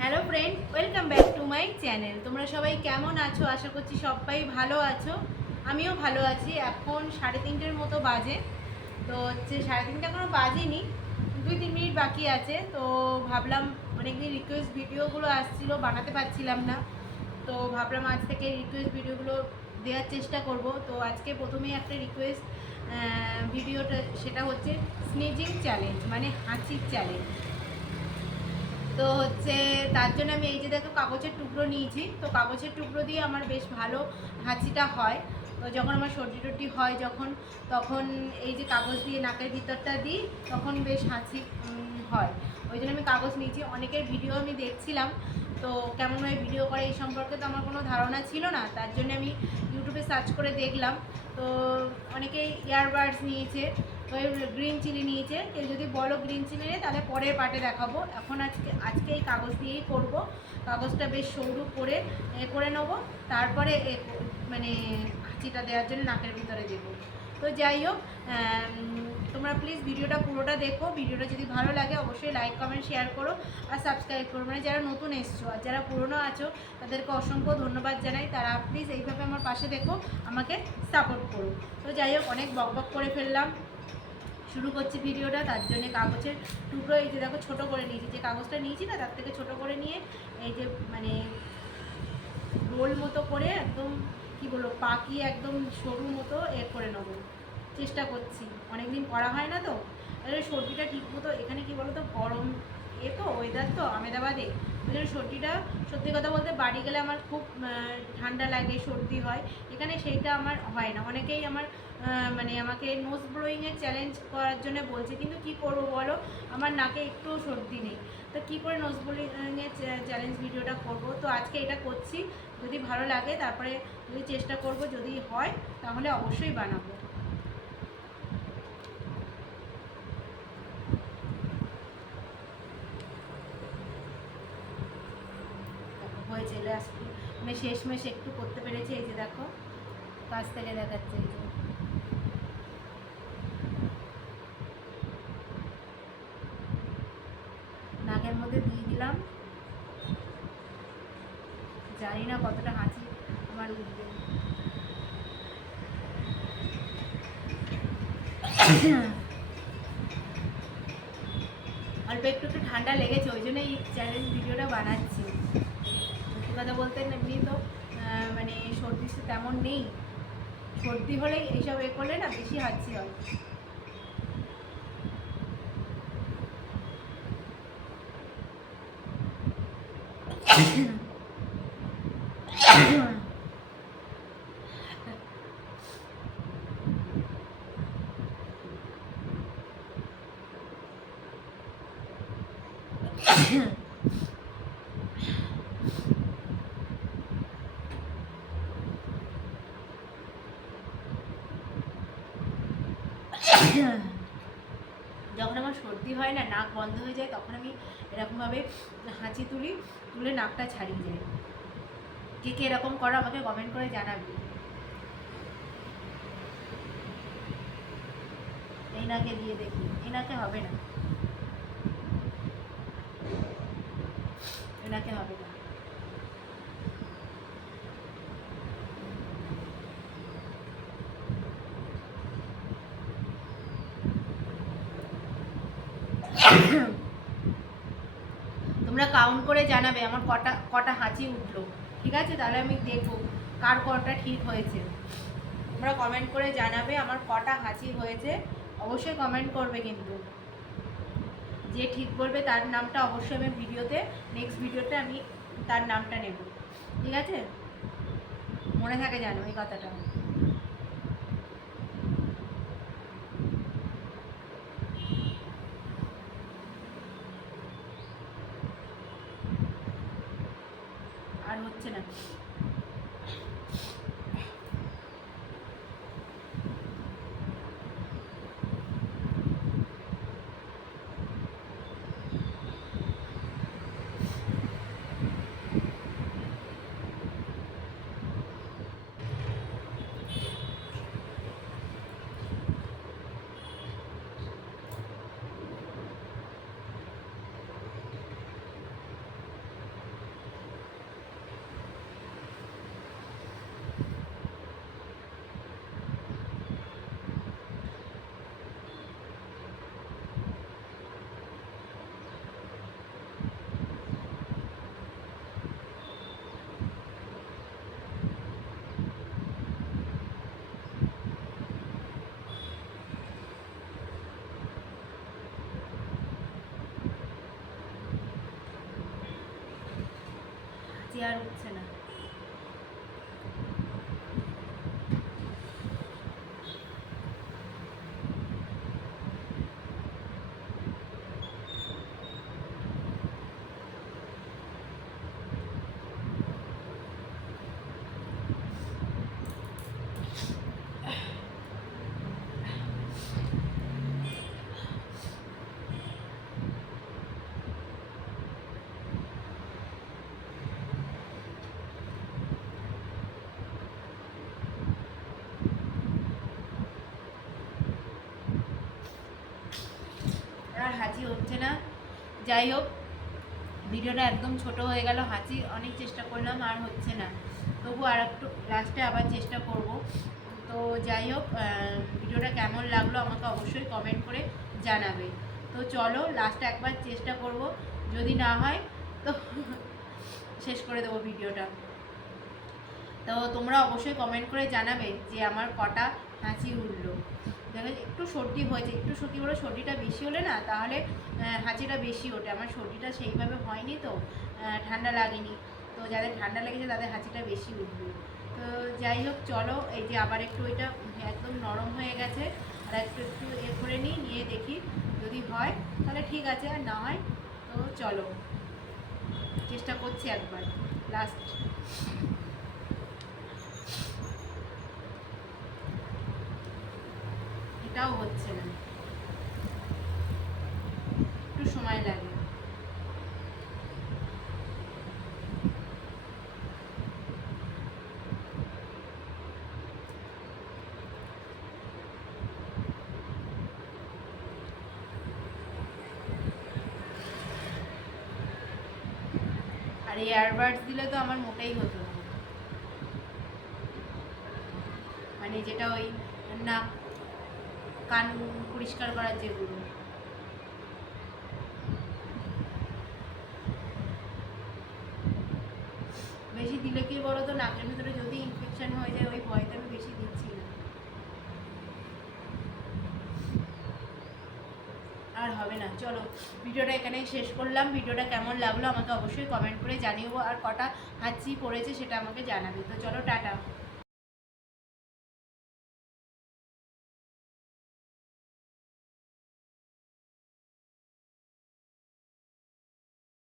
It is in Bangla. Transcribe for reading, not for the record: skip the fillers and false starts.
Hello friend, welcome back to my channel. তোমরা সবাই কেমন আছো? আশা করছি সবাই ভালো আছো। আমিও ভালো আছি। এখন 3:30 মতো বাজে। তো হচ্ছে 3:30 এখনো বাজেনি, 2-3 মিনিট বাকি আছে। তো ভাবলাম অনেকদিন রিকোয়েস্ট ভিডিওগুলো আসছিল, বানাতে পারছিলাম না। তো ভাবলাম আজ থেকে রিকোয়েস্ট ভিডিওগুলো দেওয়ার চেষ্টা করব। তো আজকে প্রথমেই একটা রিকোয়েস্ট ভিডিওটা, সেটা হচ্ছে স্নিজিং চ্যালেঞ্জ, মানে হাঁচির চ্যালেঞ্জ। তো হচ্ছে তার জন্য আমি এই যে দেখো কাগজের টুকরো নিয়েছি। তো কাগজের টুকরো দিয়ে আমার বেশ ভালো হাঁচিটা হয়। তো যখন আমার সর্দি টর্দি হয় তখন এই যে কাগজ দিয়ে নাকের ভিতরটা দিই, তখন বেশ হাঁচি হয়। ওই জন্য আমি কাগজ নিয়েছি। অনেকের ভিডিও আমি দেখছিলাম, তো কেমনভাবে ভিডিও করে এই সম্পর্কে তো আমার কোনো ধারণা ছিল না। তার জন্য আমি ইউটিউবে সার্চ করে দেখলাম। তো অনেকেই ইয়ারবাডস নিয়েছে, গ্রিন চিলি নিয়েছে। কেউ যদি বলো গ্রিন চিলি নেই, তাহলে পরের পার্টে দেখাবো। এখন আজকে এই কাগজ দিয়েই করব। কাগজটা বেশ সরু করে নেবো। তারপরে মানে হাঁচিটা দেওয়ার জন্য নাকের ভিতরে দেবো। তো যাই হোক, তোমরা প্লিজ ভিডিওটা পুরোটা দেখো। ভিডিওটা যদি ভালো লাগে অবশ্যই লাইক কমেন্ট শেয়ার করো আর সাবস্ক্রাইব করো। মানে যারা নতুন এসছো আর যারা পুরনো আছো তাদেরকে অসংখ্য ধন্যবাদ জানাই। তারা প্লিজ এইভাবে আমার পাশে দেখো, আমাকে সাপোর্ট করো। তো যাই হোক, অনেক বকবক করে ফেললাম। শুরু করছি ভিডিওটা। তার জন্য কাগজের টুকরো এই যে দেখো ছোটো করে নিয়েছি। যে কাগজটা নিয়েছি না, তার থেকে ছোটো করে নিয়ে এই যে মানে রোল মতো করে একদম কি বলবো, পাকিয়ে একদম সরু মতো করে নেবো চেষ্টা করছি। অনেকদিন করা হয় না তো। সর্দিটা ঠিক মতো, এখানে কি বলো তো, গরম তো ওয়েদার তো আমেদাবাদে। ওই জন্য সর্দিটা, সত্যি কথা বলতে বাড়ি গেলে আমার খুব ঠান্ডা লাগে, সর্দি হয়। এখানে সেইটা আমার হয় না। অনেকেই মানে আমাকে নোজ ব্লোয়িংয়ের চ্যালেঞ্জ করার জন্য বলছে, কিন্তু কি করবো বলো, আমার নাকে একটুও সর্দি নেই। তো কী করে নোজ ব্লোয়িংয়ের চ্যালেঞ্জ ভিডিওটা করব। তো আজকে এটা করছি। যদি ভালো লাগে তারপরে যদি চেষ্টা করব, যদি হয় তাহলে অবশ্যই বানাবো। হয়েছে লাস্ট, মানে শেষমেশ একটু করতে পেরেছি। এই যে দেখো, কাছ থেকে দেখাচ্ছে। এই যে নাকের মধ্যে দিয়ে দিলাম। জানি না কতটা হাঁচি আমার উঠবে। অল্প একটু ঠান্ডা লেগেছে, ওই জন্য এই চ্যালেঞ্জ ভিডিওটা বানাচ্ছি। সত্যি কথা বলতে এমনি তো মানে সর্দি তেমন নেই। সর্দি হলেই এইসব করলে না বেশি হাঁচি হয়। যখন আমার সর্দি হয় না, নাক বন্ধ হয়ে যায়, তখন আমি এরকমভাবে হাঁচি তুলে নাকটা ছাড়িয়ে যাই। কে কে এরকম করো আমাকে কমেন্ট করে জানাবি। এই নাকে দিয়ে দেখি, এই নাকে হবে না, এই নাকে হবে না। তোমরা কাউন্ট করে জানাবে আমার কটা কটা হাঁচি উঠলো। ঠিক আছে, তাহলে আমি দেখবো কার কটা ঠিক হয়েছে। তোমরা কমেন্ট করে জানাবে আমার কটা হাঁচি হয়েছে। অবশ্যই কমেন্ট করবে, কিন্তু যে ঠিক বলবে তার নামটা অবশ্যই আমি ভিডিওতে, নেক্সট ভিডিওতে আমি তার নামটা নেব। ঠিক আছে, মনে থাকে জানো এই কথাটা। আর হচ্ছে না। হাঁচি আর উঠছে না। আর হাঁচি হচ্ছে না। যাই হোক, ভিডিওটা একদম ছোট হয়ে গেল। হাঁচি অনেক চেষ্টা করলাম, আর হচ্ছে না। তবু আর একটু লাস্টে আবার চেষ্টা করব। তো যাই হোক, ভিডিওটা কেমন লাগলো আমাকে অবশ্যই কমেন্ট করে জানাবে। তো চলো লাস্টে একবার চেষ্টা করব, যদি না হয় তো শেষ করে দেবো ভিডিওটা। তো তোমরা অবশ্যই কমেন্ট করে জানাবে যে আমার কটা হাঁচি উঠলো। দেখো একটু সর্দি হয়েছে, একটু সর্দি বলে, সর্দিটা বেশি হলে না তাহলে হাঁচিটা বেশি ওঠে। আমার সর্দিটা সেইভাবে হয়নি, তো ঠান্ডা লাগেনি। তো যাদের ঠান্ডা লেগেছে তাদের হাঁচিটা বেশি উঠবে। তো যাই হোক চলো, এই যে আবার একটু ওইটা একদম নরম হয়ে গেছে, আর একটু একটু করে নিয়ে দেখি, যদি হয় তাহলে ঠিক আছে, আর না হয় তো চলো চেষ্টা করছি একবার লাস্ট। এটাও হচ্ছে না, একটু সময় লাগে। আর এই এয়ারবাডস দিলে তো আমার মোটেই হতো না, মানে যেটা ওই নাক কান পরিষ্কার করার যেগুলো। বেশি দিলে কি বলো তো, নাকের ভিতরে যদি ইনফেকশন হয়ে যায়, ওই ভয়তে আমি বেশি দিচ্ছি না। আর হবে না। চলো ভিডিওটা এখানেই শেষ করলাম। ভিডিওটা কেমন লাগলো আমাকে অবশ্যই কমেন্ট করে জানিও, আর কটা হাঁচি পড়েছে সেটা আমাকে জানাবে। তো চলো টাটা।